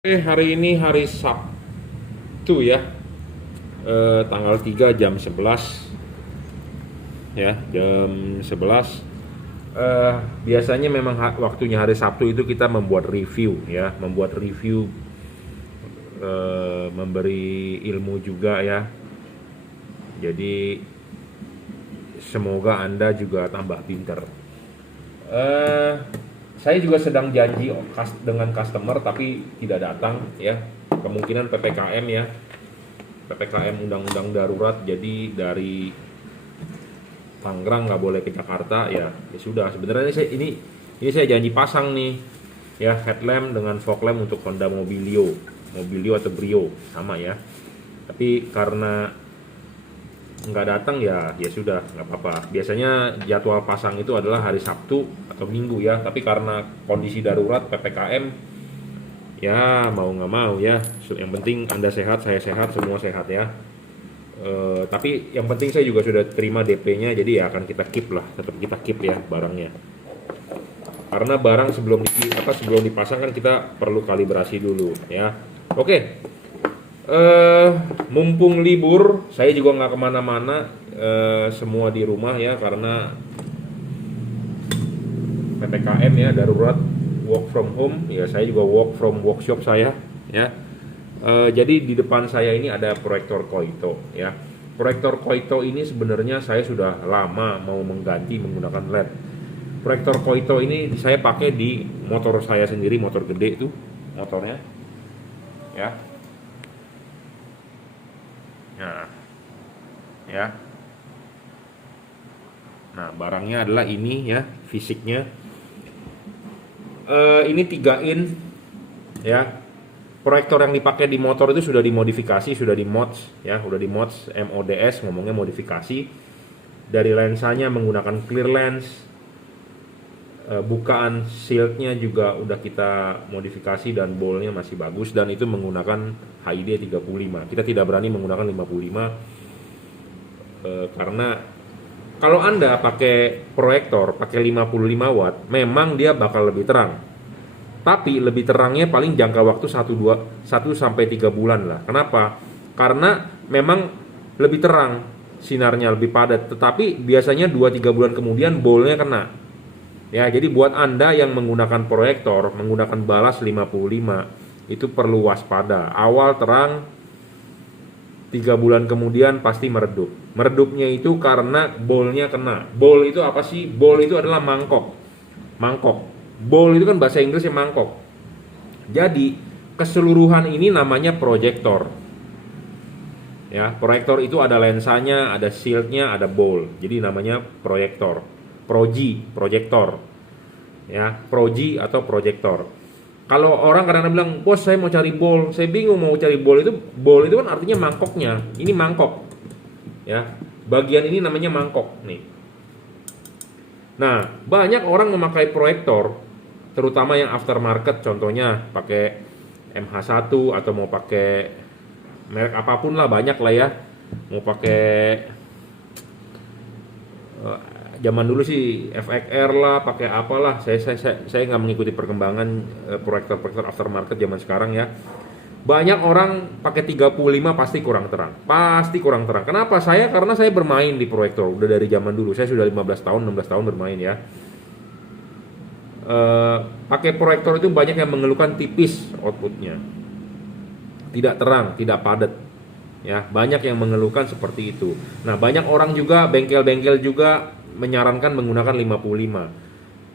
Hari ini hari Sabtu ya, tanggal 3 jam 11 ya, jam 11. Biasanya memang waktunya hari Sabtu itu kita membuat review ya, memberi ilmu juga ya. Jadi semoga Anda juga tambah pinter. Eh, saya juga sedang janji dengan customer tapi tidak datang ya. Kemungkinan PPKM ya. PPKM undang-undang darurat, jadi dari Tangerang nggak boleh ke Jakarta ya. Ya sudah, sebenarnya ini saya janji pasang nih ya, headlamp dengan fog lamp untuk Honda Mobilio atau Brio sama ya. Tapi karena nggak datang ya, ya sudah nggak apa-apa. Biasanya jadwal pasang itu adalah hari Sabtu atau Minggu ya, tapi karena kondisi darurat PPKM ya mau nggak mau ya, yang penting Anda sehat, saya sehat, semua sehat ya. Tapi yang penting saya juga sudah terima DP-nya, jadi ya akan kita keep lah, tetap kita keep ya barangnya, karena barang sebelum dipasang kan kita perlu kalibrasi dulu ya. Oke. Mumpung libur, saya juga nggak kemana-mana, semua di rumah ya, karena PPKM ya, darurat, work from home ya. Saya juga work from workshop saya ya. Jadi di depan saya ini ada proyektor Koito ya. Proyektor Koito ini sebenarnya saya sudah lama mau mengganti menggunakan LED. Proyektor Koito ini saya pakai di motor saya sendiri, motor gede itu motornya ya. Nah, ya. Nah, barangnya adalah ini ya, fisiknya. Ini 3 in ya. Proyektor yang dipakai di motor itu sudah dimodifikasi, sudah di mods ya, sudah di mods, MODS ngomongnya modifikasi. Dari lensanya menggunakan clear lens. Bukaan shieldnya juga udah kita modifikasi dan ballnya masih bagus, dan itu menggunakan HID 35. Kita tidak berani menggunakan 55 karena kalau Anda pakai proyektor pakai 55 watt memang dia bakal lebih terang, tapi lebih terangnya paling jangka waktu 1 sampai 3 bulan lah. Kenapa? Karena memang lebih terang, sinarnya lebih padat, tetapi biasanya 2-3 bulan kemudian ballnya kena. Ya, jadi buat Anda yang menggunakan proyektor, menggunakan balas 55, itu perlu waspada. Awal terang, 3 bulan kemudian pasti meredup. Meredupnya itu karena bolnya kena. Bol itu apa sih? Bol itu adalah mangkok. Mangkok. Bol itu kan bahasa Inggrisnya mangkok. Jadi, keseluruhan ini namanya proyektor. Ya, proyektor itu ada lensanya, ada shieldnya, ada bol. Jadi namanya proyektor. Proyektor ya, proji atau proyektor. Kalau orang kadang-kadang bilang, bos saya mau cari bol, saya bingung mau cari bol itu kan artinya mangkoknya. Ini mangkok ya, bagian ini namanya mangkok nih. Nah, banyak orang memakai proyektor, terutama yang aftermarket, contohnya pakai MH1 atau mau pakai merek apapun lah, banyak lah ya. Mau pakai zaman dulu sih FXR lah, pakai apalah. Saya nggak mengikuti perkembangan proyektor aftermarket zaman sekarang ya. Banyak orang pakai 35 pasti kurang terang. Pasti kurang terang. Kenapa? Karena saya bermain di proyektor udah dari zaman dulu. Saya sudah 15 tahun, 16 tahun bermain ya. Pakai proyektor itu banyak yang mengeluhkan tipis outputnya. Tidak terang, tidak padat. Ya, banyak yang mengeluhkan seperti itu. Nah, banyak orang juga, bengkel-bengkel juga menyarankan menggunakan 55.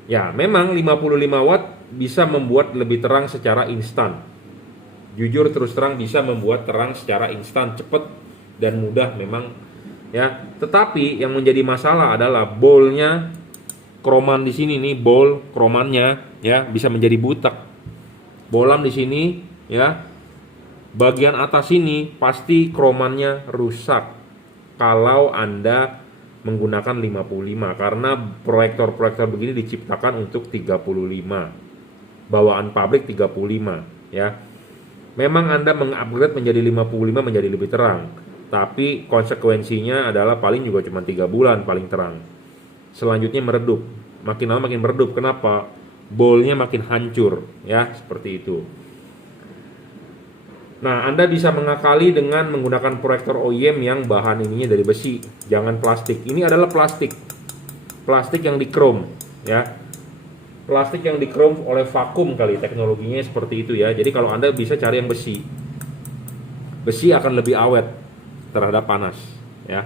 Ya, memang 55 watt bisa membuat lebih terang secara instan. Jujur terus terang bisa membuat terang secara instan, cepat dan mudah memang ya. Tetapi yang menjadi masalah adalah bolnya, kroman di sini nih, bol kromannya ya bisa menjadi butek. Bolam di sini ya. Bagian atas ini pasti kromannya rusak kalau Anda menggunakan 55, karena proyektor-proyektor begini diciptakan untuk 35. Bawaan pabrik 35 ya. Memang Anda mengupgrade menjadi 55 menjadi lebih terang, tapi konsekuensinya adalah paling juga cuma 3 bulan paling terang. Selanjutnya meredup. Makin lama makin meredup. Kenapa? Bolnya makin hancur ya, seperti itu. Nah, Anda bisa mengakali dengan menggunakan proyektor OEM yang bahan ininya dari besi, jangan plastik. Ini adalah plastik. Plastik yang di chrome, ya. Plastik yang di chrome oleh vakum kali, teknologinya seperti itu ya. Jadi kalau Anda bisa cari yang besi. Besi akan lebih awet terhadap panas, ya.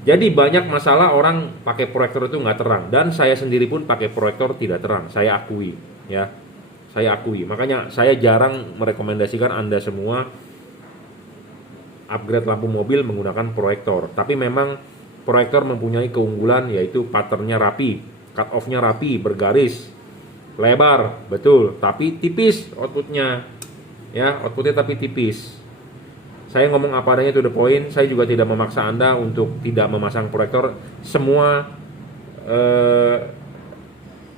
Jadi banyak masalah orang pakai proyektor itu nggak terang, dan saya sendiri pun pakai proyektor tidak terang, saya akui, ya. Saya akui, makanya saya jarang merekomendasikan Anda semua upgrade lampu mobil menggunakan proyektor. Tapi memang proyektor mempunyai keunggulan, yaitu patternnya rapi, cut off-nya rapi, bergaris, lebar, betul, tapi tipis outputnya, ya, outputnya tapi tipis. Saya ngomong apa adanya, to the point. Saya juga tidak memaksa Anda untuk tidak memasang proyektor. Semua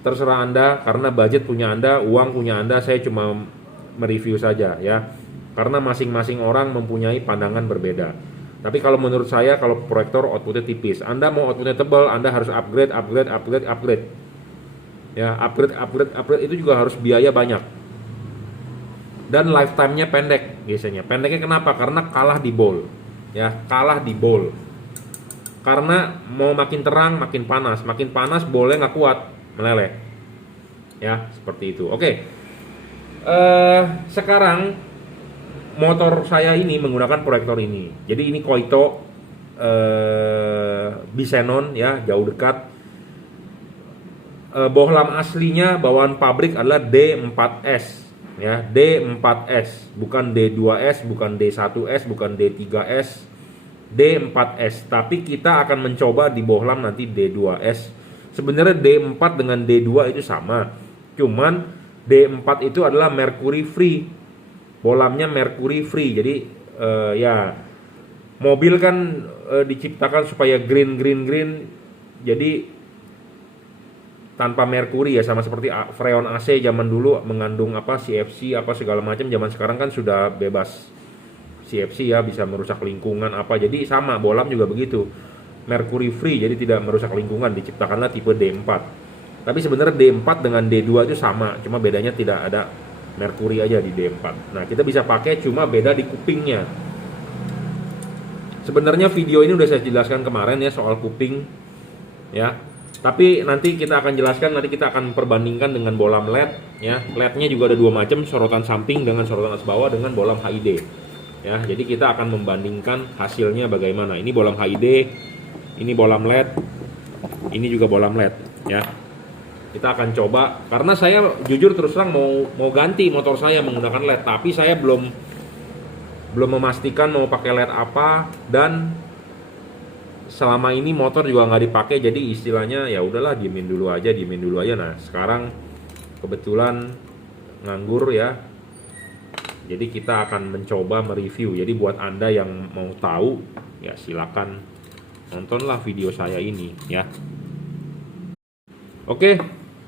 terserah Anda, karena budget punya Anda, uang punya Anda. Saya cuma mereview saja, ya. Karena masing-masing orang mempunyai pandangan berbeda. Tapi kalau menurut saya, kalau proyektor outputnya tipis. Anda mau outputnya tebal, Anda harus upgrade. Ya, upgrade itu juga harus biaya banyak. Dan lifetime-nya pendek biasanya. Pendeknya kenapa? Karena kalah di ball. Ya, kalah di ball. Karena mau makin terang, makin panas ballnya nggak kuat, meleleh. Ya, seperti itu. Oke. Sekarang motor saya ini menggunakan proyektor ini. Jadi ini Koito Bisenon, ya, jauh dekat. Bohlam aslinya bawaan pabrik adalah D4S. Ya, D4S, bukan D2S, bukan D1S, bukan D3S, D4S. Tapi kita akan mencoba di bohlam nanti D2S. Sebenarnya D4 dengan D2 itu sama, cuman D4 itu adalah mercury free, bohlamnya mercury free. Jadi ya, mobil kan diciptakan supaya green. Jadi tanpa merkuri, ya, sama seperti freon AC zaman dulu mengandung apa CFC apa segala macam. Zaman sekarang kan sudah bebas CFC, ya, bisa merusak lingkungan apa. Jadi sama, bohlam juga begitu, mercury free, jadi tidak merusak lingkungan. Diciptakanlah tipe D4. Tapi sebenarnya D4 dengan D2 itu sama, cuma bedanya tidak ada merkuri aja di D4. Nah, kita bisa pakai, cuma beda di kupingnya. Sebenarnya video ini udah saya jelaskan kemarin, ya, soal kuping, ya. Tapi nanti kita akan jelaskan, nanti kita akan perbandingkan dengan bohlam LED, ya. LED-nya juga ada dua macam, sorotan samping dengan sorotan atas bawah dengan bohlam HID. Ya, jadi kita akan membandingkan hasilnya bagaimana. Ini bohlam HID, ini bohlam LED, ini juga bohlam LED, ya. Kita akan coba, karena saya jujur terus terang mau ganti motor saya menggunakan LED, tapi saya belum memastikan mau pakai LED apa, dan selama ini motor juga nggak dipakai, jadi istilahnya ya udahlah, diemin dulu aja. Nah, sekarang kebetulan nganggur, ya, jadi kita akan mencoba mereview. Jadi buat Anda yang mau tahu, ya, silakan nontonlah video saya ini, ya. Oke,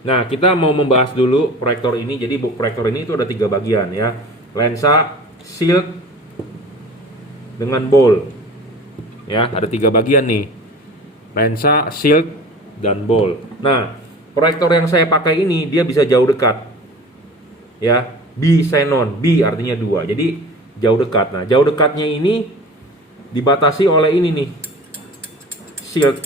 nah kita mau membahas dulu proyektor ini. Jadi proyektor ini itu ada 3 bagian, ya, lensa, shield, dengan ball. Ya, ada 3 bagian nih, lensa, shield, dan ball. Nah, proyektor yang saya pakai ini dia bisa jauh dekat, ya, Bisenon, B artinya 2, jadi jauh dekat. Nah, jauh dekatnya ini dibatasi oleh ini nih, shield,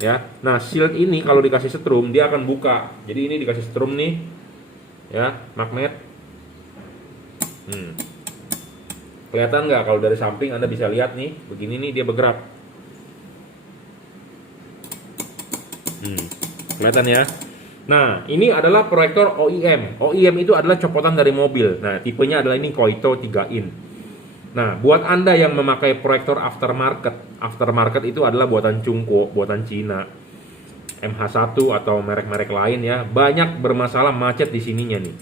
ya. Nah, shield ini kalau dikasih setrum dia akan buka. Jadi ini dikasih setrum nih, ya, magnet. Kelihatan nggak kalau dari samping? Anda bisa lihat nih, begini nih dia bergerak. Kelihatan, ya. Nah, ini adalah proyektor OEM. OEM itu adalah copotan dari mobil. Nah, tipenya adalah ini Koito 3-in. Nah, buat Anda yang memakai proyektor aftermarket itu adalah buatan Chungko, buatan Cina, MH1 atau merek-merek lain, ya, banyak bermasalah macet di sininya nih.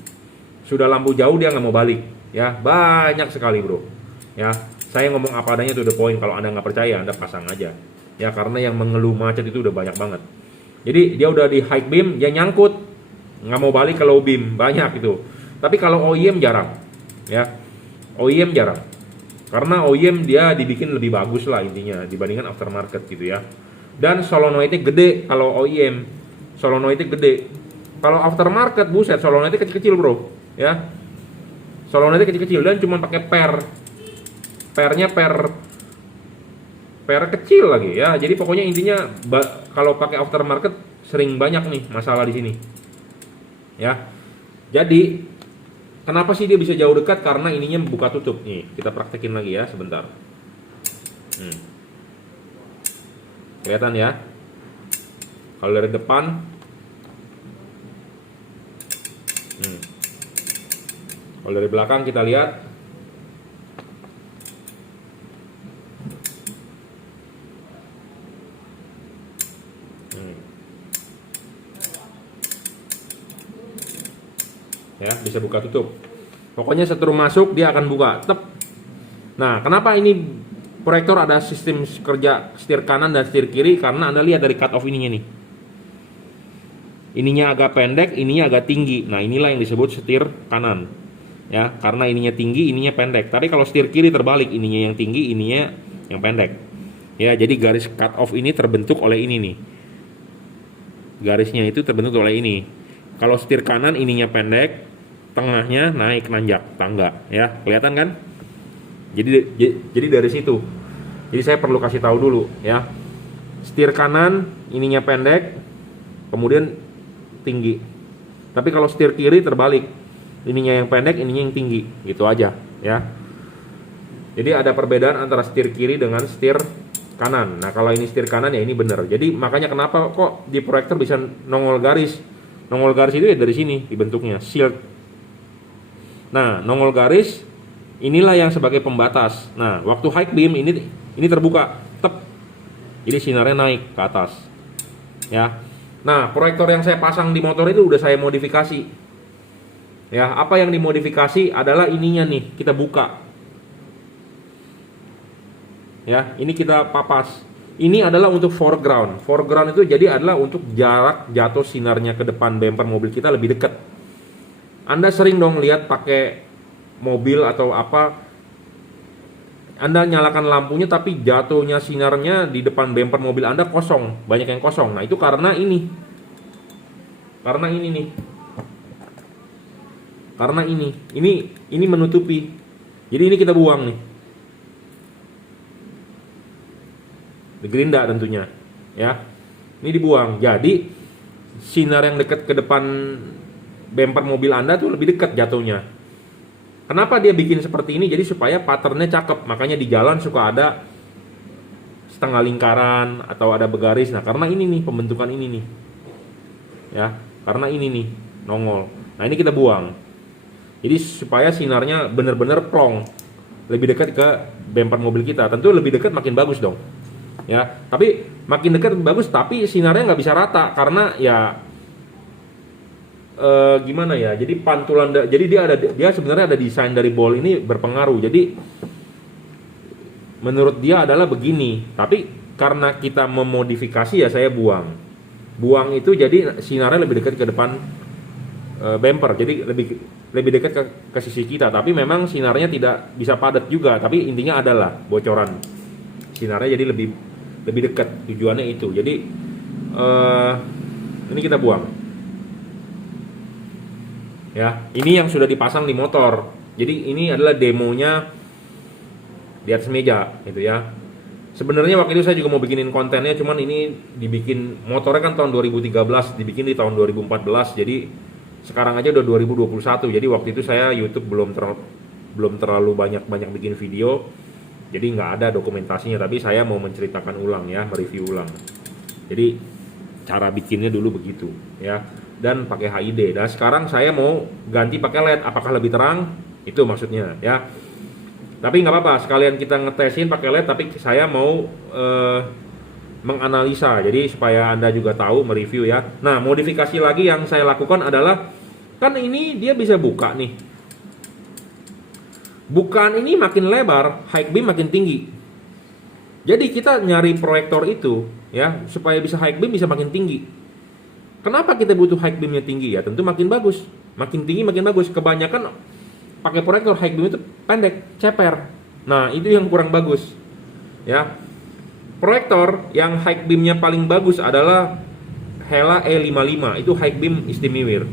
Sudah lampu jauh dia nggak mau balik, ya, banyak sekali, bro. Ya, saya ngomong apa adanya, to the point. Kalau Anda nggak percaya, Anda pasang aja, ya, karena yang mengeluh macet itu udah banyak banget. Jadi dia udah di high beam, dia nyangkut, nggak mau balik ke low beam, banyak itu. Tapi kalau OEM jarang, ya, OEM jarang, karena OEM dia dibikin lebih bagus lah intinya dibandingkan aftermarket gitu, ya. Dan solenoidnya gede. Kalau OEM solenoidnya gede. Kalau aftermarket, buset, solenoidnya kecil-kecil, bro, ya. solenoidnya kecil-kecil dan cuma pakai pernya per kecil lagi ya. Jadi pokoknya intinya kalau pakai aftermarket sering banyak nih masalah di sini. Ya. Jadi kenapa sih dia bisa jauh dekat? Karena ininya buka tutup. Nih, kita praktekin lagi ya sebentar. Kelihatan ya? Kalau dari depan kalau dari belakang kita lihat. Ya, bisa buka tutup. Pokoknya setrum masuk dia akan buka. Tep. Nah, kenapa ini proyektor ada sistem kerja setir kanan dan setir kiri? Karena Anda lihat dari cut off ininya nih. Ininya agak pendek, ininya agak tinggi. Nah, inilah yang disebut setir kanan. Ya, karena ininya tinggi, ininya pendek. Tapi kalau setir kiri terbalik, ininya yang tinggi, ininya yang pendek. Ya, jadi garis cut off ini terbentuk oleh ini nih. Garisnya itu terbentuk oleh ini. Kalau setir kanan ininya pendek, tengahnya naik nanjak tangga, ya kelihatan kan? Jadi dari situ. Jadi saya perlu kasih tahu dulu, ya. Setir kanan ininya pendek, kemudian tinggi. Tapi kalau setir kiri terbalik, ininya yang pendek, ininya yang tinggi, gitu aja, ya. Jadi ada perbedaan antara setir kiri dengan setir kanan. Nah kalau ini setir kanan ya ini benar. Jadi makanya kenapa kok di proyektor bisa nongol garis? Nongol garis itu ya dari sini dibentuknya shield. Nah, nongol garis inilah yang sebagai pembatas. Nah, waktu high beam ini terbuka, tep. Jadi sinarnya naik ke atas. Ya. Nah, proyektor yang saya pasang di motor itu udah saya modifikasi. Ya, apa yang dimodifikasi adalah ininya nih, kita buka. Ya, ini kita papas. Ini adalah untuk foreground. Foreground itu jadi adalah untuk jarak jatuh sinarnya ke depan bumper mobil kita lebih dekat. Anda sering dong lihat pakai mobil atau apa, Anda nyalakan lampunya tapi jatuhnya sinarnya di depan bumper mobil Anda kosong, banyak yang kosong. Nah, itu karena ini. Karena ini nih. Karena ini menutupi. Jadi ini kita buang nih. Gerinda tentunya, ya. Ini dibuang. Jadi sinar yang dekat ke depan bumper mobil Anda tuh lebih dekat jatuhnya. Kenapa dia bikin seperti ini? Jadi supaya patternnya cakep. Makanya di jalan suka ada setengah lingkaran atau ada bergaris. Nah, karena ini nih pembentukan ini nih, ya. Karena ini nih nongol. Nah, ini kita buang. Jadi supaya sinarnya benar-benar plong, lebih dekat ke bumper mobil kita. Tentu lebih dekat makin bagus dong. Ya, tapi makin dekat bagus, tapi sinarnya nggak bisa rata karena ya gimana ya? Jadi pantulan, jadi dia sebenarnya ada desain dari ball ini berpengaruh. Jadi menurut dia adalah begini, tapi karena kita memodifikasi ya saya buang. Buang itu jadi sinarnya lebih dekat ke depan bumper, jadi lebih dekat ke sisi kita. Tapi memang sinarnya tidak bisa padat juga. Tapi intinya adalah bocoran sinarnya jadi lebih dekat, tujuannya itu. Jadi ini kita buang. Ya, ini yang sudah dipasang di motor. Jadi ini adalah demonya di atas meja, gitu ya. Sebenarnya waktu itu saya juga mau bikinin kontennya, cuman ini dibikin motornya kan tahun 2013, dibikin di tahun 2014. Jadi sekarang aja udah 2021. Jadi waktu itu saya YouTube belum terlalu banyak bikin video. Jadi nggak ada dokumentasinya, tapi saya mau menceritakan ulang ya, mereview ulang. Jadi cara bikinnya dulu begitu ya, dan pakai HID. Nah sekarang saya mau ganti pakai LED, apakah lebih terang? Itu maksudnya ya. Tapi nggak apa-apa, sekalian kita ngetesin pakai LED, tapi saya mau menganalisa, jadi supaya Anda juga tahu, mereview ya. Nah modifikasi lagi yang saya lakukan adalah, kan ini dia bisa buka nih. Bukan ini makin lebar, high beam makin tinggi. Jadi kita nyari proyektor itu ya supaya bisa high beam bisa makin tinggi. Kenapa kita butuh high beamnya tinggi ya? Tentu makin bagus, makin tinggi makin bagus. Kebanyakan pakai proyektor high beam itu pendek, ceper. Nah itu yang kurang bagus. Ya, proyektor yang high beamnya paling bagus adalah Hella E55. Itu high beam istimewa.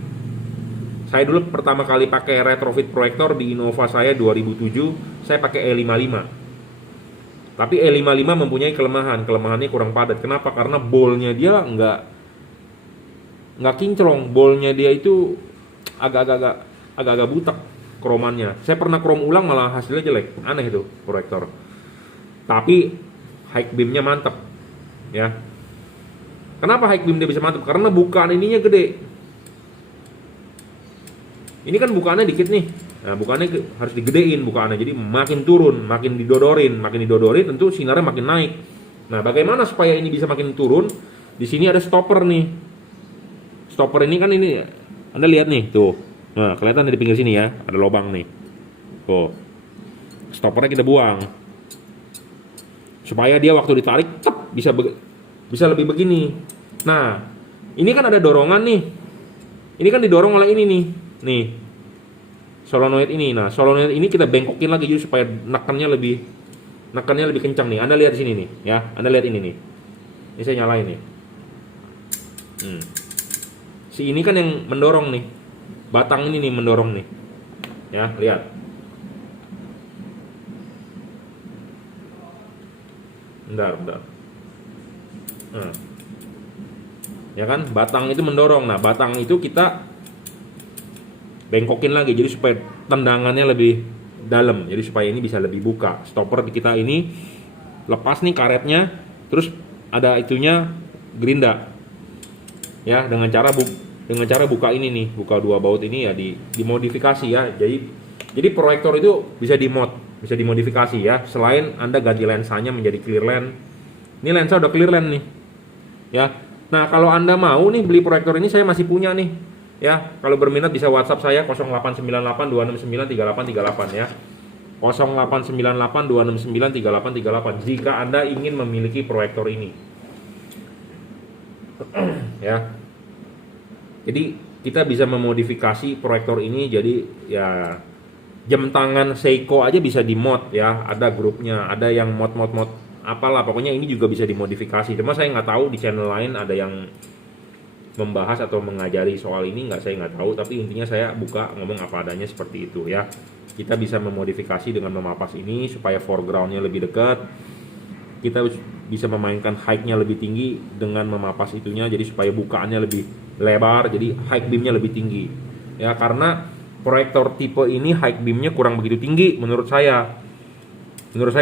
Saya dulu pertama kali pakai retrofit proyektor di Innova saya 2007, saya pakai E55. Tapi E55 mempunyai kelemahannya kurang padat. Kenapa? Karena bolnya dia nggak kinclong, bolnya dia itu agak-agak butek kromannya. Saya pernah krom ulang malah hasilnya jelek, aneh itu proyektor. Tapi high beamnya mantap, ya. Kenapa high beam dia bisa mantap? Karena bukaan ininya gede. Ini kan bukaannya dikit nih. Nah, bukaannya harus digedein bukaannya. Jadi makin turun, makin didodorin, tentu sinarnya makin naik. Nah, bagaimana supaya ini bisa makin turun? Di sini ada stopper nih. Stopper ini kan ini Anda lihat nih, tuh. Nah, kelihatan di pinggir sini ya, ada lubang nih. Tuh. Stoppernya kita buang. Supaya dia waktu ditarik bisa lebih begini. Nah, ini kan ada dorongan nih. Ini kan didorong oleh ini nih. Nih, solenoid ini. Nah, solenoid ini kita bengkokin lagi jadi supaya nekannya lebih kencang nih. Anda lihat di sini nih, ya. Anda lihat ini nih. Ini saya nyalain nih. Si ini kan yang mendorong nih. Batang ini nih mendorong nih. Ya, lihat. Bentar. Nah. Ya kan, batang itu mendorong. Nah, batang itu kita bengkokin lagi jadi supaya tendangannya lebih dalam, jadi supaya ini bisa lebih buka. Stopper kita ini lepas nih karetnya, terus ada itunya gerinda ya, dengan cara buka ini nih, buka dua baut ini ya, dimodifikasi ya. Jadi proyektor itu bisa dimodifikasi ya. Selain Anda ganti lensanya menjadi clear lens, ini lensa udah clear lens nih ya. Nah, kalau Anda mau nih beli proyektor ini, saya masih punya nih. Ya, kalau berminat bisa WhatsApp saya 0898 269 3838 ya. 0898 269 3838 jika Anda ingin memiliki proyektor ini. Ya. Jadi kita bisa memodifikasi proyektor ini jadi ya jam tangan Seiko aja bisa dimod ya, ada grupnya, ada yang mod apalah, pokoknya ini juga bisa dimodifikasi. Cuma saya nggak tahu di channel lain ada yang membahas atau mengajari soal ini, saya nggak tahu, tapi intinya saya buka ngomong apa adanya seperti itu ya. Kita bisa memodifikasi dengan memapas ini supaya foregroundnya lebih dekat, kita bisa memainkan height-nya lebih tinggi dengan memapas itunya, jadi supaya bukaannya lebih lebar, jadi high beam-nya lebih tinggi ya. Karena proyektor tipe ini high beam-nya kurang begitu tinggi menurut saya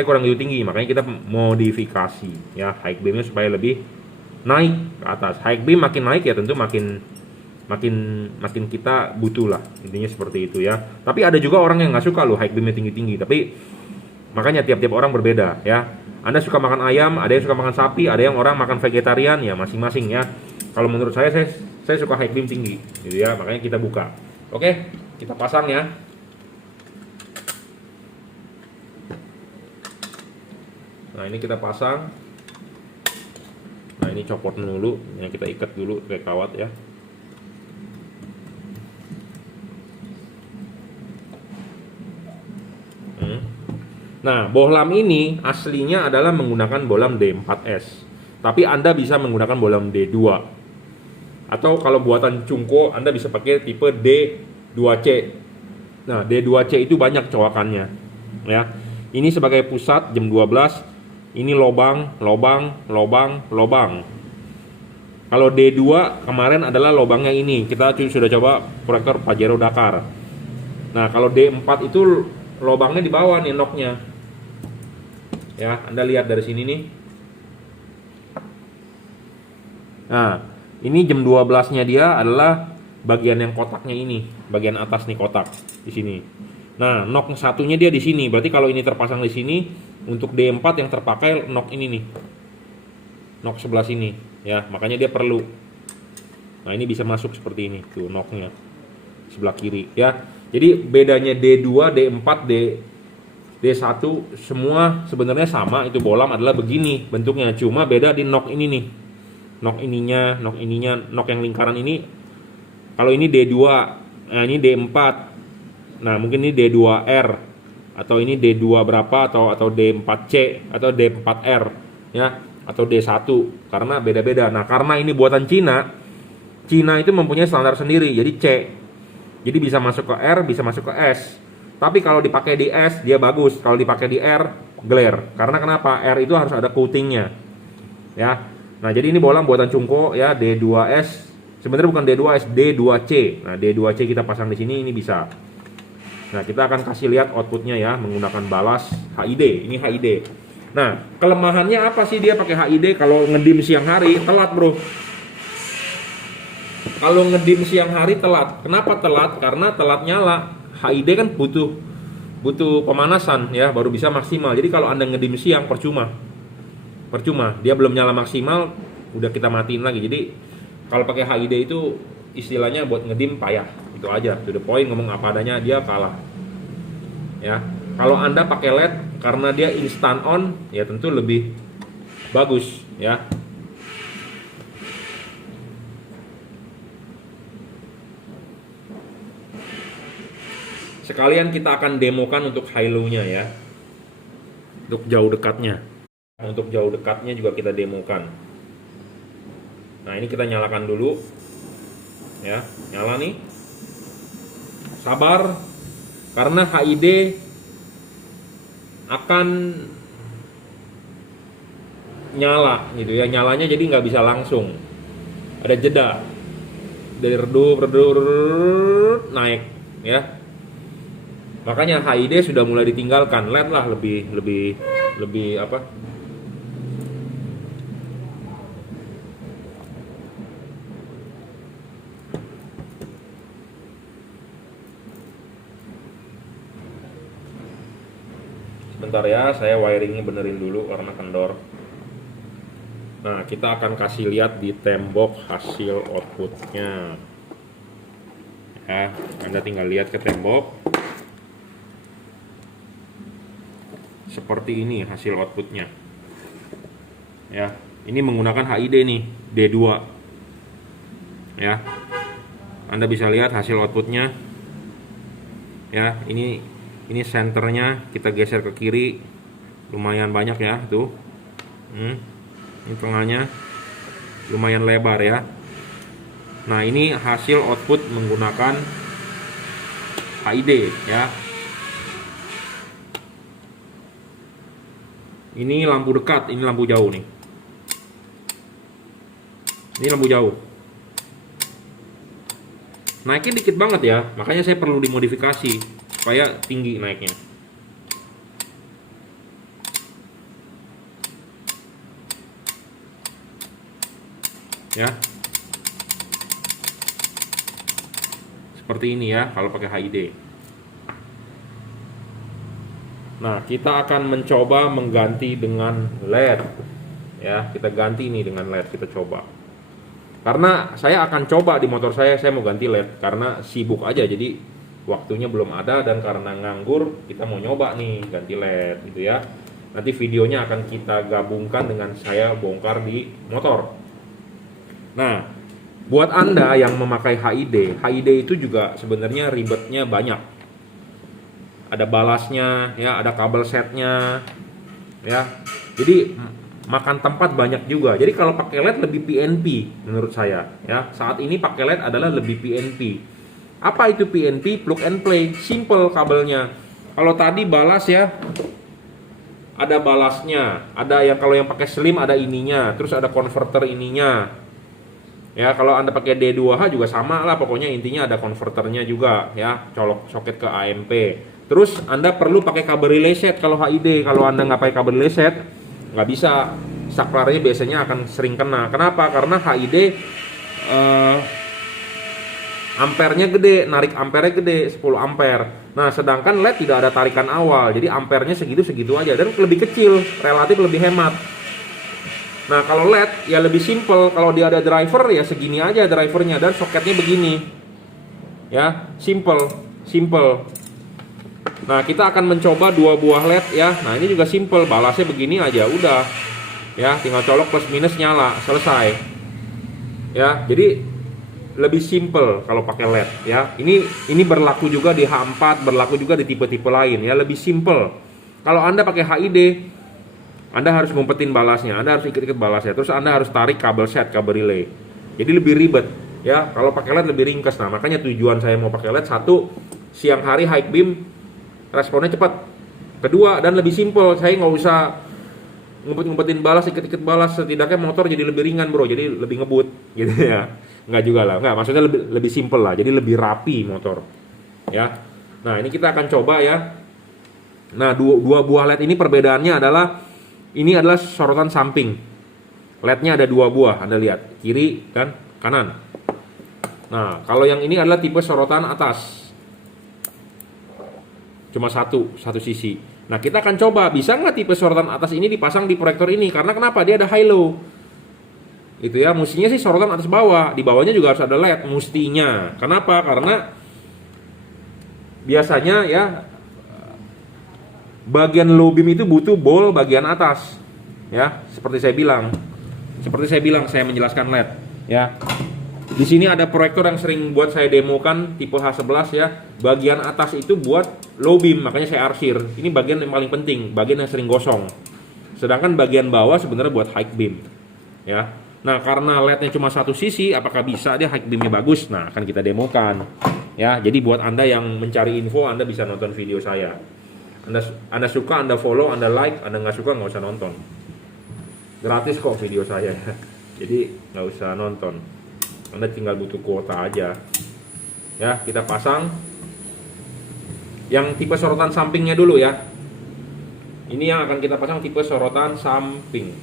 kurang begitu tinggi, makanya kita modifikasi ya high beam-nya supaya lebih naik ke atas. High beam makin naik ya tentu makin kita butuh lah, intinya seperti itu ya. Tapi ada juga orang yang nggak suka loh high beamnya tinggi, tapi makanya tiap orang berbeda ya. Anda suka makan ayam, ada yang suka makan sapi, ada yang orang makan vegetarian ya, masing-masing ya. Kalau menurut saya suka high beam tinggi gitu ya, makanya kita buka. Oke, kita pasang ya. Nah, ini kita pasang. Nah, ini copot dulu, ya kita ikat dulu pakai kawat ya. Nah, bohlam ini aslinya adalah menggunakan bohlam D4S, tapi Anda bisa menggunakan bohlam D2. Atau kalau buatan Cungko, Anda bisa pakai tipe D2C. Nah, D2C itu banyak cowakannya ya. Ini sebagai pusat jam 12. Ini lobang. Kalau D2 kemarin adalah lobangnya ini. Kita sudah coba proyektor Pajero Dakar. Nah, kalau D4 itu lobangnya di bawah nih knocknya. Ya, Anda lihat dari sini nih. Nah, ini jam 12-nya dia adalah bagian yang kotaknya ini, bagian atas nih kotak di sini. Nah, knock satunya dia di sini. Berarti kalau ini terpasang di sini, untuk D4 yang terpakai knock ini nih, knock sebelah sini ya, makanya dia perlu. Nah, ini bisa masuk seperti ini tuh knocknya sebelah kiri ya. Jadi bedanya D2, D4, D1 semua sebenarnya sama, itu bohlam adalah begini bentuknya, cuma beda di knock ini nih, knock ininya, knock yang lingkaran ini. Kalau ini D2, nah ini D4, nah mungkin ini D2R atau ini D2 berapa atau D4C atau D4R ya, atau D1, karena beda-beda. Nah, karena ini buatan Cina itu mempunyai standar sendiri, jadi C. Jadi bisa masuk ke R, bisa masuk ke S. Tapi kalau dipakai di S dia bagus, kalau dipakai di R glare. Karena kenapa? R itu harus ada coatingnya. Ya. Nah, jadi ini bohlam buatan Cungko ya, D2S. Sebenarnya bukan D2S, D2C. Nah, D2C kita pasang di sini, ini bisa. Nah, kita akan kasih lihat outputnya ya, menggunakan balas HID. Ini HID. Nah, kelemahannya apa sih dia pakai HID? Kalau ngedim siang hari telat, bro. Kalau ngedim siang hari telat. Kenapa telat? Karena telat nyala. HID kan butuh pemanasan ya, baru bisa maksimal. Jadi kalau Anda ngedim siang percuma, dia belum nyala maksimal, udah kita matiin lagi. Jadi kalau pakai HID itu istilahnya buat ngedim payah, itu aja. To the point, ngomong apa adanya, dia kalah. Ya, kalau Anda pakai LED karena dia instant on, ya tentu lebih bagus ya. Sekalian kita akan demokan untuk high low-nya ya, untuk jauh dekatnya. Untuk jauh dekatnya juga kita demokan. Nah, ini kita nyalakan dulu ya, nyala nih. Sabar, karena HID akan nyala gitu ya, nyalanya jadi nggak bisa langsung, ada jeda dari redup naik ya. Makanya HID sudah mulai ditinggalkan, LED lah lebih apa? Bentar ya, saya wiringnya benerin dulu karena kendor. Nah, kita akan kasih lihat di tembok hasil outputnya ya. Anda tinggal lihat ke tembok. Seperti ini hasil outputnya ya. Ini menggunakan HID nih, D2 ya. Anda bisa lihat hasil outputnya ya. Ini senternya kita geser ke kiri, lumayan banyak ya tuh. Ini tengahnya lumayan lebar ya. Nah, ini hasil output menggunakan HID ya. Ini lampu dekat, ini lampu jauh nih. Ini lampu jauh. Naiknya dikit banget ya, makanya saya perlu dimodifikasi supaya tinggi naiknya. Ya. Seperti ini ya kalau pakai HID. Nah, kita akan mencoba mengganti dengan LED. Ya, kita ganti ini dengan LED, kita coba. Karena saya akan coba di motor saya mau ganti LED karena sibuk aja, jadi waktunya belum ada, dan karena nganggur kita mau nyoba nih ganti LED gitu ya. Nanti videonya akan kita gabungkan dengan saya bongkar di motor. Nah, buat Anda yang memakai HID itu juga sebenarnya ribetnya banyak. Ada balasnya ya, ada kabel setnya ya. Jadi makan tempat banyak juga. Jadi kalau pakai LED lebih PNP menurut saya ya. Saat ini pakai LED adalah lebih PNP. Apa itu PNP? Plug and play, simple kabelnya. Kalau tadi balas ya, ada balasnya, ada yang kalau yang pakai slim ada ininya, terus ada converter ininya. Ya, kalau Anda pakai D2H juga sama lah, pokoknya intinya ada konverternya juga ya, colok soket ke AMP. Terus Anda perlu pakai kabel relay set kalau HID. Kalau Anda nggak pakai kabel relay set, nggak bisa. Saklarnya biasanya akan sering kena. Kenapa? Karena HID ampernya gede, narik ampernya gede, 10 ampere. Nah, sedangkan LED tidak ada tarikan awal, jadi ampernya segitu-segitu aja dan lebih kecil, relatif lebih hemat. Nah, kalau LED ya lebih simple. Kalau dia ada driver ya segini aja drivernya dan soketnya begini. Ya, simple. Nah, kita akan mencoba 2 buah LED ya. Nah, ini juga simple, balasnya begini aja udah. Ya, tinggal colok plus minus nyala, selesai. Ya, jadi lebih simple kalau pakai LED ya. Ini berlaku juga di H4, berlaku juga di tipe-tipe lain ya, lebih simple. Kalau Anda pakai HID, Anda harus ngumpetin balasnya, Anda harus ikut-ikut balasnya, terus Anda harus tarik kabel set, kabel relay. Jadi lebih ribet. Ya, kalau pakai LED lebih ringkas. Nah, makanya tujuan saya mau pakai LED, satu, siang hari high beam responnya cepat. Kedua, dan lebih simple, saya nggak usah ngumpet-ngumpetin balas, ikut-ikut balas, setidaknya motor jadi lebih ringan bro, jadi lebih ngebut gitu ya. Nggak juga lah, nggak, maksudnya lebih simple lah, jadi lebih rapi motor ya. Nah, ini kita akan coba ya. Nah, dua buah LED ini perbedaannya adalah, ini adalah sorotan samping. LED-nya ada dua buah, Anda lihat, kiri dan kanan. Nah, kalau yang ini adalah tipe sorotan atas, cuma satu sisi. Nah, kita akan coba bisa nggak tipe sorotan atas ini dipasang di proyektor ini, karena kenapa? Dia ada high low. Itu ya, mestinya sih sorotan atas bawah, di bawahnya juga harus ada LED, mestinya. Kenapa? Karena biasanya ya bagian low beam itu butuh bol bagian atas. Ya, seperti saya bilang, saya menjelaskan LED ya. Di sini ada proyektor yang sering buat saya demokan, tipe H11 ya. Bagian atas itu buat low beam, makanya saya arsir. Ini bagian yang paling penting, bagian yang sering gosong. Sedangkan bagian bawah sebenarnya buat high beam. Ya. Nah, karena LED-nya cuma satu sisi, apakah bisa dia high beam-nya bagus? Nah, akan kita demokan. Ya, jadi buat Anda yang mencari info, Anda bisa nonton video saya. Anda suka, Anda follow, Anda like, Anda nggak suka nggak usah nonton. Gratis kok video saya. Jadi nggak usah nonton. Anda tinggal butuh kuota aja. Ya, kita pasang yang tipe sorotan sampingnya dulu ya. Ini yang akan kita pasang tipe sorotan samping.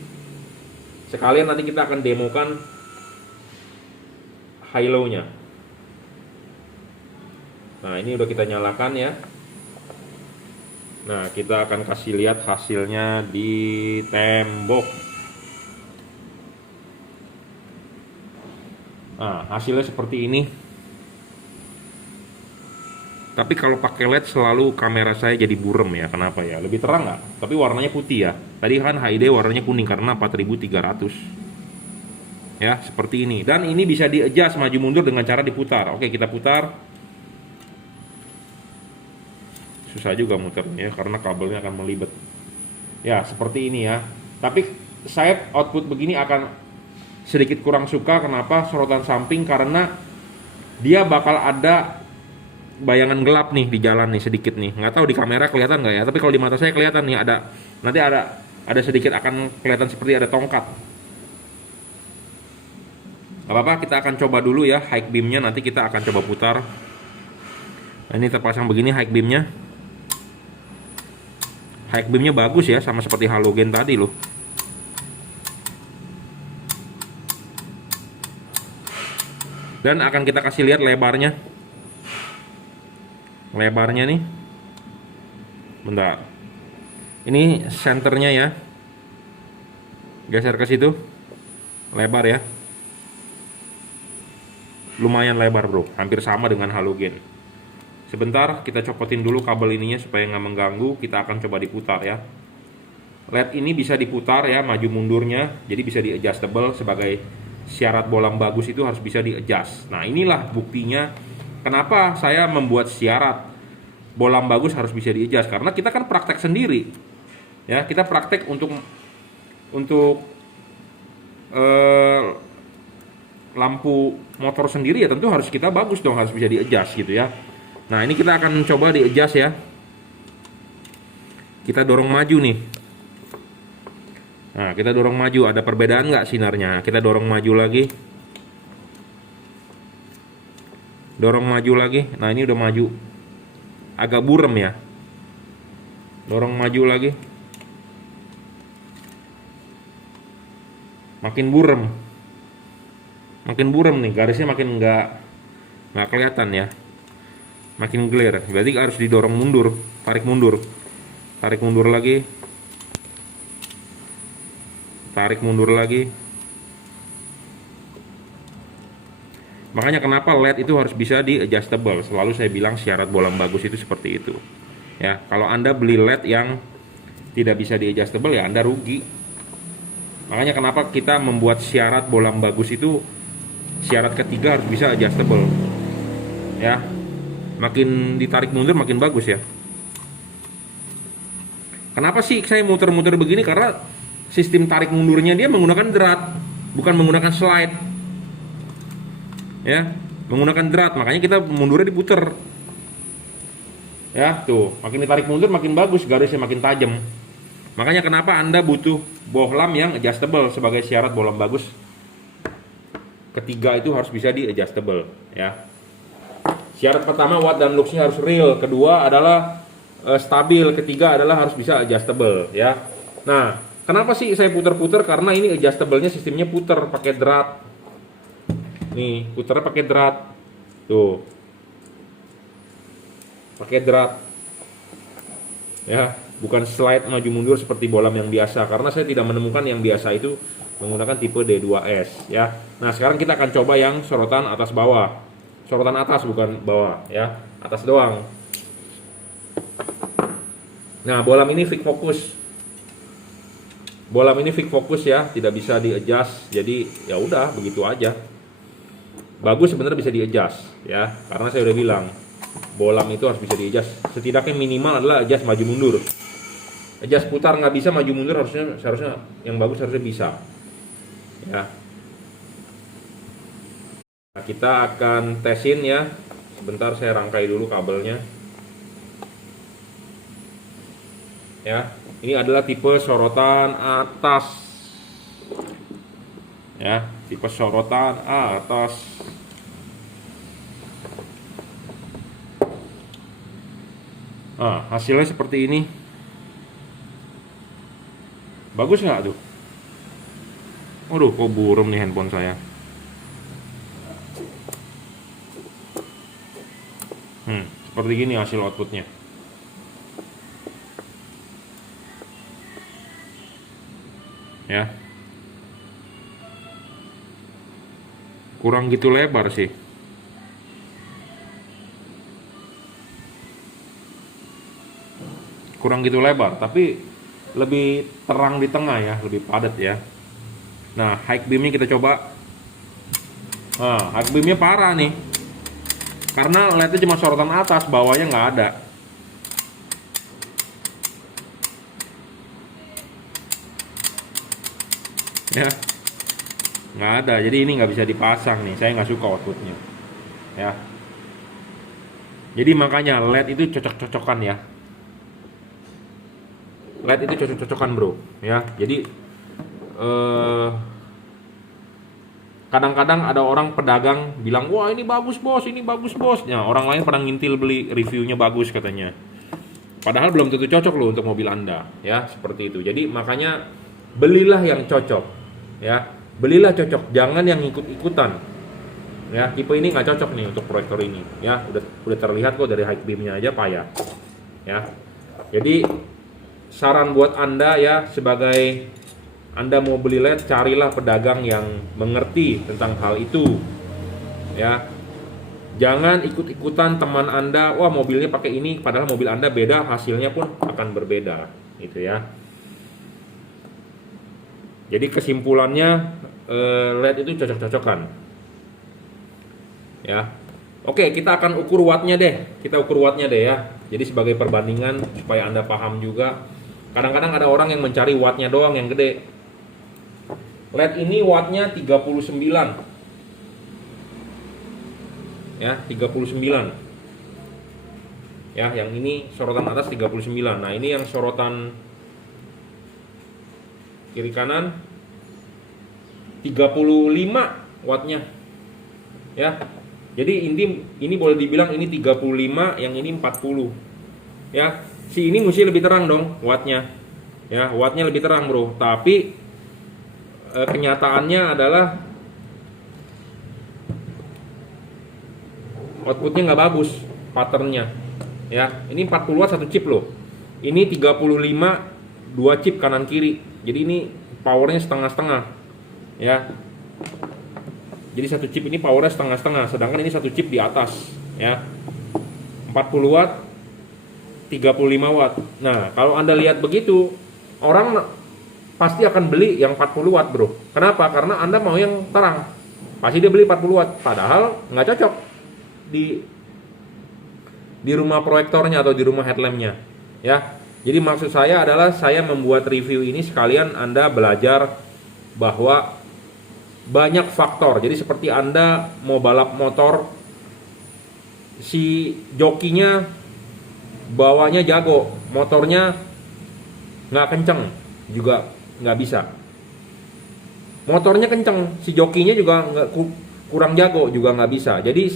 Sekalian nanti kita akan demokan high low-nya. Nah, ini udah kita nyalakan ya. Nah, kita akan kasih lihat hasilnya di tembok. Nah, hasilnya seperti ini. Tapi kalau pakai LED selalu kamera saya jadi burem ya. Kenapa ya? Lebih terang nggak? Tapi warnanya putih ya. Tadi kan HID warnanya kuning karena 4300. Ya, seperti ini. Dan ini bisa di-adjust maju mundur dengan cara diputar. Oke, kita putar. Susah juga muternya karena kabelnya akan melibet. Ya, seperti ini ya. Tapi saya output begini akan sedikit kurang suka. Kenapa? Sorotan samping, karena dia bakal ada bayangan gelap nih di jalan nih sedikit nih. Nggak tahu di kamera kelihatan nggak ya, tapi kalau di mata saya kelihatan nih, nanti ada sedikit akan kelihatan seperti ada tongkat. Gak apa-apa, kita akan coba dulu ya high beamnya, nanti kita akan coba putar. Nah, ini terpasang begini high beamnya. High beamnya bagus ya, sama seperti halogen tadi loh. Dan akan kita kasih lihat lebarnya. Lebarnya nih. Bentar. Ini senternya ya. Geser ke situ. Lebar ya. Lumayan lebar bro, hampir sama dengan halogen. Sebentar, kita copotin dulu kabel ininya supaya nggak mengganggu. Kita akan coba diputar ya. LED ini bisa diputar ya, maju mundurnya. Jadi bisa di adjustable. Sebagai syarat bolam bagus itu harus bisa di-adjust. Nah, inilah buktinya kenapa saya membuat syarat bolam bagus harus bisa di-adjust, karena kita kan praktek sendiri. Ya, kita praktek untuk lampu motor sendiri ya, tentu harus kita bagus dong, harus bisa di-adjust gitu ya. Nah, ini kita akan coba di-adjust ya. Kita dorong maju nih. Nah, kita dorong maju, ada perbedaan nggak sinarnya? Kita dorong maju lagi. Dorong maju lagi. Nah, ini udah maju. Agak burem ya. Dorong maju lagi. Makin burem. Makin burem nih, garisnya makin nggak kelihatan ya. Makin glare. Berarti harus didorong mundur, tarik mundur. Tarik mundur lagi. Tarik mundur lagi. Makanya kenapa LED itu harus bisa di adjustable. Selalu saya bilang syarat bolam bagus itu seperti itu. Ya, kalau Anda beli LED yang tidak bisa di adjustable ya Anda rugi. Makanya kenapa kita membuat syarat bolam bagus itu, syarat ketiga harus bisa adjustable. Ya. Makin ditarik mundur makin bagus ya. Kenapa sih saya muter-muter begini? Karena sistem tarik mundurnya dia menggunakan drat, bukan menggunakan slide. ya, menggunakan drat, makanya kita mundurnya diputer. Ya, tuh, makin ditarik mundur makin bagus, garisnya makin tajam. Makanya kenapa Anda butuh bohlam yang adjustable sebagai syarat bohlam bagus. Ketiga itu harus bisa di adjustable, ya. Syarat pertama watt dan luxnya harus real, kedua adalah stabil, ketiga adalah harus bisa adjustable, ya. Nah, kenapa sih saya puter-puter? Karena ini adjustable-nya sistemnya puter pakai drat. Nih, puternya pakai drat. Tuh. Pakai drat. Ya, bukan slide maju mundur seperti bohlam yang biasa, karena saya tidak menemukan yang biasa itu menggunakan tipe D2S, ya. Nah, sekarang kita akan coba yang sorotan atas bawah. Sorotan atas bukan bawah, ya. Atas doang. Nah, bohlam ini fix fokus. Bohlam ini fix fokus ya, tidak bisa di-adjust. Jadi ya udah begitu aja. Bagus sebenarnya bisa di-adjust ya, karena saya udah bilang bohlam itu harus bisa di-adjust. Setidaknya minimal adalah adjust maju mundur. Adjust putar nggak bisa, maju mundur seharusnya yang bagus harusnya bisa. Ya. Nah, kita akan tesin ya. Sebentar saya rangkai dulu kabelnya. Ya, ini adalah tipe sorotan atas. Ya, tipe sorotan atas. Nah, hasilnya seperti ini. Bagus nggak tuh? Waduh, kok buram nih handphone saya. Seperti gini hasil outputnya. Ya, kurang gitu lebar sih. Kurang gitu lebar, tapi lebih terang di tengah ya, lebih padat ya. Nah, high beamnya kita coba. Nah, high beamnya parah nih, karena LED-nya cuma sorotan atas, bawahnya nggak ada. Ya, nggak ada, jadi ini nggak bisa dipasang nih, saya nggak suka outputnya ya. Jadi makanya LED itu cocok-cocokan ya, LED itu cocok-cocokan bro ya. Jadi kadang-kadang ada orang pedagang bilang, wah ini bagus bos, ini bagus bos. Nah, orang lain pada ngintil beli, reviewnya bagus katanya, padahal belum tentu cocok loh untuk mobil Anda ya, seperti itu. Jadi makanya belilah yang cocok ya, belilah cocok, jangan yang ikut-ikutan ya. Tipe ini nggak cocok nih untuk proyektor ini ya, udah terlihat kok dari high beamnya aja payah ya. Jadi saran buat Anda ya, sebagai Anda mau beli LED, carilah pedagang yang mengerti tentang hal itu ya. Jangan ikut-ikutan teman Anda, wah mobilnya pakai ini, padahal mobil Anda beda, hasilnya pun akan berbeda gitu ya. Jadi kesimpulannya LED itu cocok-cocokan ya. Oke, kita akan ukur wattnya deh. Kita ukur wattnya deh ya. Jadi sebagai perbandingan supaya Anda paham juga. Kadang-kadang ada orang yang mencari wattnya doang yang gede. LED ini wattnya 39 ya, 39 ya. Yang ini sorotan atas 39. Nah, ini yang sorotan kiri kanan 35 wattnya ya. Jadi ini boleh dibilang ini 35, yang ini 40 ya. Si ini mesti lebih terang dong wattnya ya, wattnya lebih terang bro. Tapi kenyataannya adalah outputnya nggak bagus patternnya ya. Ini 40 watt satu chip loh, ini 35 dua chip kanan kiri, jadi ini powernya setengah-setengah ya. Jadi satu chip ini powernya setengah-setengah, sedangkan ini satu chip di atas ya, 40 watt 35 watt. Nah, kalau Anda lihat begitu, orang pasti akan beli yang 40 watt bro. Kenapa? Karena Anda mau yang terang, pasti dia beli 40 watt, padahal nggak cocok di rumah proyektornya atau di rumah headlampnya ya. Jadi maksud saya adalah saya membuat review ini sekalian Anda belajar bahwa banyak faktor. Jadi seperti Anda mau balap motor, si jokinya bawanya jago, motornya nggak kenceng, juga nggak bisa. Motornya kenceng, si jokinya juga kurang jago, juga nggak bisa. Jadi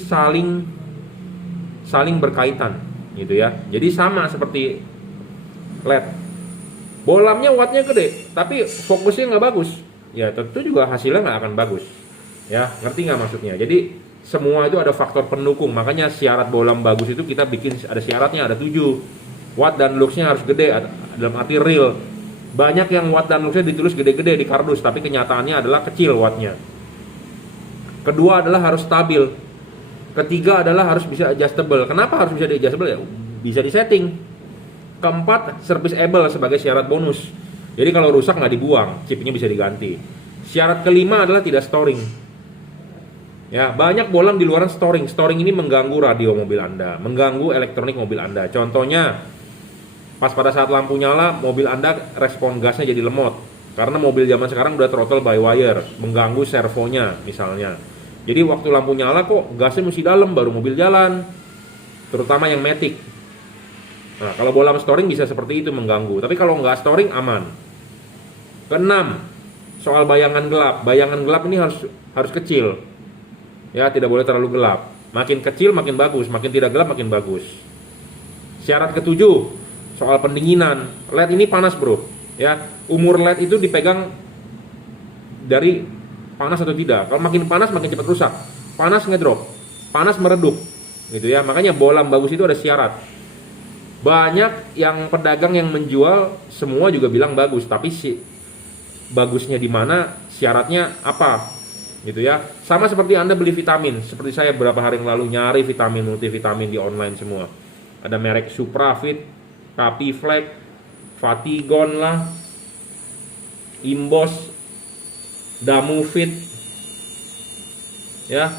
saling berkaitan gitu ya. Jadi sama seperti LED, bolamnya wattnya gede tapi fokusnya nggak bagus, ya tentu juga hasilnya nggak akan bagus ya. Ngerti nggak maksudnya? Jadi semua itu ada faktor pendukung. Makanya syarat bolam bagus itu kita bikin ada syaratnya, ada 7. Watt dan luxnya harus gede, dalam arti real. Banyak yang watt dan luxnya ditulis gede-gede di kardus, tapi kenyataannya adalah kecil wattnya. Kedua adalah harus stabil. Ketiga adalah harus bisa adjustable. Kenapa harus bisa di adjustable? Ya bisa disetting. Keempat, serviceable sebagai syarat bonus. Jadi kalau rusak nggak dibuang, chipnya bisa diganti. Syarat kelima adalah tidak storing. Ya, banyak bolam di luaran storing. Storing ini mengganggu radio mobil Anda, mengganggu elektronik mobil Anda. Contohnya, pas pada saat lampu nyala, mobil Anda respon gasnya jadi lemot. Karena mobil zaman sekarang udah throttle by wire, mengganggu servonya misalnya. Jadi waktu lampu nyala kok gasnya mesti dalam baru mobil jalan. Terutama yang Matic. Nah, kalau bolam storing bisa seperti itu, mengganggu. Tapi kalau nggak storing aman. Keenam, soal bayangan gelap. Bayangan gelap ini harus kecil. Ya, tidak boleh terlalu gelap. Makin kecil makin bagus, makin tidak gelap makin bagus. Syarat ketujuh, soal pendinginan. LED ini panas, Bro. Ya, umur LED itu dipegang dari panas atau tidak. Kalau makin panas makin cepat rusak. Panas ngedrop, panas meredup. Gitu ya. Makanya bolam bagus itu ada syarat. Banyak yang pedagang yang menjual semua juga bilang bagus, tapi bagusnya di mana, syaratnya apa, gitu ya. Sama seperti Anda beli vitamin, seperti saya beberapa hari yang lalu nyari vitamin multivitamin di online semua. Ada merek Suprafit, Capiflex, Fatigon lah, Imbos, Damufit, ya.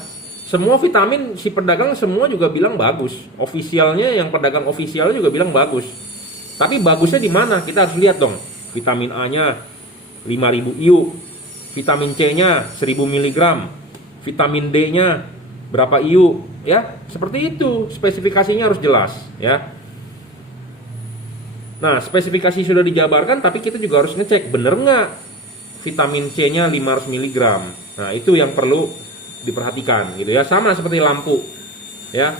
Semua vitamin si pedagang semua juga bilang bagus. Ofisialnya, yang pedagang ofisial juga bilang bagus. Tapi bagusnya di mana? Kita harus lihat dong. Vitamin A-nya 5000 IU, vitamin C-nya 1000 mg, vitamin D-nya berapa IU, ya. Seperti itu, spesifikasinya harus jelas, ya. Nah, spesifikasi sudah dijabarkan, tapi kita juga harus ngecek bener nggak vitamin C-nya 500 mg. Nah, itu yang perlu diperhatikan gitu ya. Sama seperti lampu ya,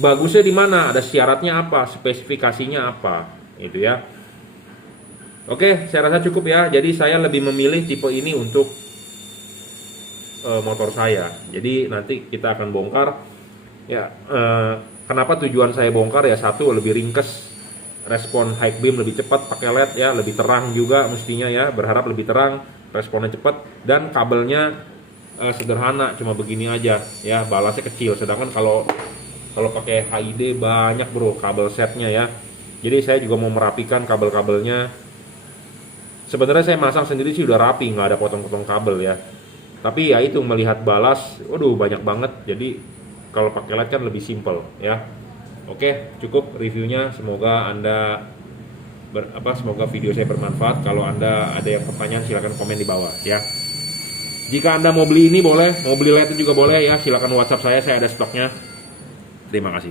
bagusnya di mana, ada syaratnya apa, spesifikasinya apa, itu ya. Oke, saya rasa cukup ya. Jadi saya lebih memilih tipe ini untuk motor saya. Jadi nanti kita akan bongkar ya, kenapa tujuan saya bongkar ya. Satu, lebih ringkes, respon high beam lebih cepat pakai LED ya, lebih terang juga mestinya ya, berharap lebih terang, responnya cepat, dan kabelnya sederhana, cuma begini aja ya, balasnya kecil. Sedangkan kalau pakai HID banyak, Bro, kabel setnya ya. Jadi saya juga mau merapikan kabel-kabelnya. Sebenarnya saya masang sendiri sih udah rapi, nggak ada potong-potong kabel ya. Tapi ya itu, melihat balas, waduh banyak banget. Jadi kalau pakai LED kan lebih simple ya. Oke, cukup reviewnya. Semoga Anda semoga video saya bermanfaat. Kalau Anda ada yang pertanyaan silahkan komen di bawah ya. Jika Anda mau beli ini boleh, mau beli LED juga boleh ya, silakan WhatsApp saya ada stoknya. Terima kasih.